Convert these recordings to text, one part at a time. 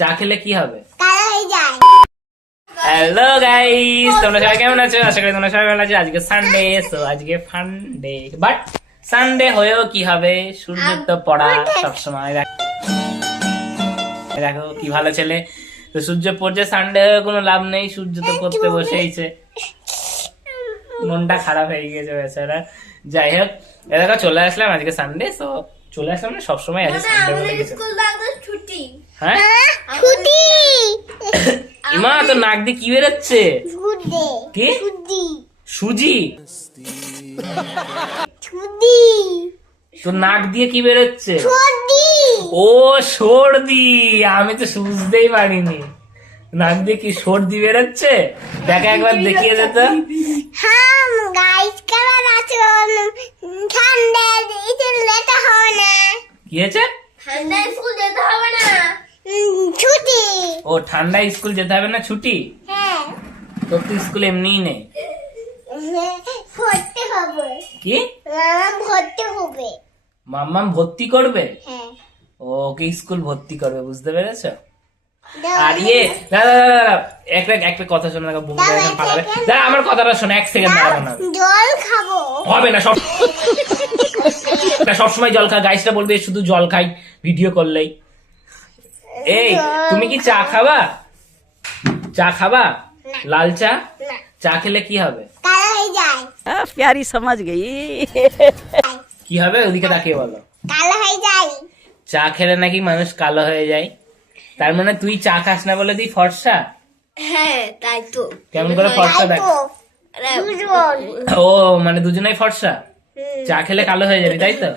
চা খেলে কি হবে? হয়ে হ্যালো গাইস তোমরা সবাই কেমন আছো? আশা করি তোমরা সবাই ভালো আছো। আজকে সানডে তো আজকে ফান ডে বাট সানডে হয়েও কি হবে? সূর্য তো পড়া সবসময়। দেখ- দেখো কি ভালো ছেলে। তো সূর্য পড়ছে সানডে হয়ে কোনো লাভ নেই। সূর্য তো পড়তে বসেইছে। মনটা খারাপ হয়ে গেছে বেচারা। যাই হোক এ দেখো চলে আসলাম আজকে সানডে তো চলে আসলাম না সবসময় আছে সানডে বলে ছুটি। হ্যাঁ? ছুটি ইমা তো নাক দিয়ে কি বেরোচ্ছে? কি? সুজি। তোর নাক দিয়ে কি বেরোচ্ছে? ও সর্দি। আমি তো বুঝতেই পারিনি। নাক দিয়ে কি সর্দি বেরোচ্ছে? দেখা একবার দেখিয়ে যেত ঠান্ডা কি হয়েছে ঠান্ডা স্কুল যেতে হবে না উম, ছুটি ও ঠান্ডা স্কুল যেতে হবে না? ছুটি? হ্যাঁ। তোর তো স্কুল এমনিই নেই ভর্তি হবে। কি? ভর্তি হবে। মাম্মাম ভর্তি করবে? হ্যাঁ। ও ওকে স্কুল ভর্তি করবে বুঝতে পেরেছ? আর ইয়ে একটা একটা কথা শোনো না বুম দাও, এখন পালাবে। second। আমার কথাটা শোনো এক সেকেন্ড দাঁড়াবো না। জল খাব। হবে না সব না সবসময় জল খা গাইসটা বলবে শুধু জল খাই ভিডিও করলেই। এই তুমি কি চা খাবা? চা খাবা? লাল চা? চা খেলে কি হবে? প্যারি সমাজ গেই। কি হবে? ওদিকে তাকিয়ে বলো। চা খেলে নাকি মানুষ কালো হয়ে যায়? তার মানে তুই চা খাস না বলে তুই ফর্সা? হ্যাঁ তাই তো। কেমন করে ফর্সা দেখ। ও মানে দুজনেই ফর্সা? চা খেলে কালো হয়ে যাবে তাই তো?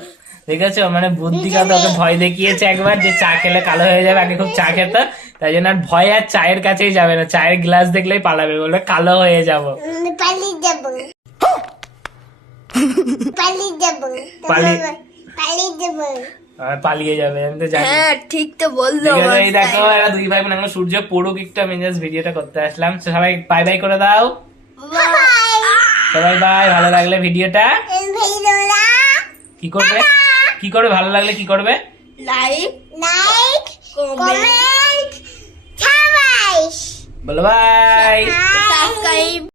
দেখেছ? মানে বুদ্ধি কথা ওকে ভয় দেখিয়েছে একবার যে চা খেলে কালো হয়ে যাবে আগে খুব চা খেত। তাই জন্য আর ভয় আর চায়ের কাছেই যাবে না। চায়ের গ্লাস দেখলেই পালাবে বলবে কালো হয়ে যাব। পালিয়ে যাব। পালিয়ে যাব। পালিয়ে- পালিয়ে আর পালিয়ে যাবে আমি তো জানি। হ্যাঁ ঠিক তো বলল এই দেখো এরা দুই ভাই বোন সূর্য পড়ুক একটু আমি জাস্ট ভিডিওটা করতে আসলাম। সবাই বাই বাই করে দাও। সবাই বাই ভালো লাগলে ভিডিওটা ভিডিওটা কি করবে? কি করবে? ভালো লাগলে কি করবে? লাইক লাইক কমেন্ট বলো বাই সাবস্ক্রাইব।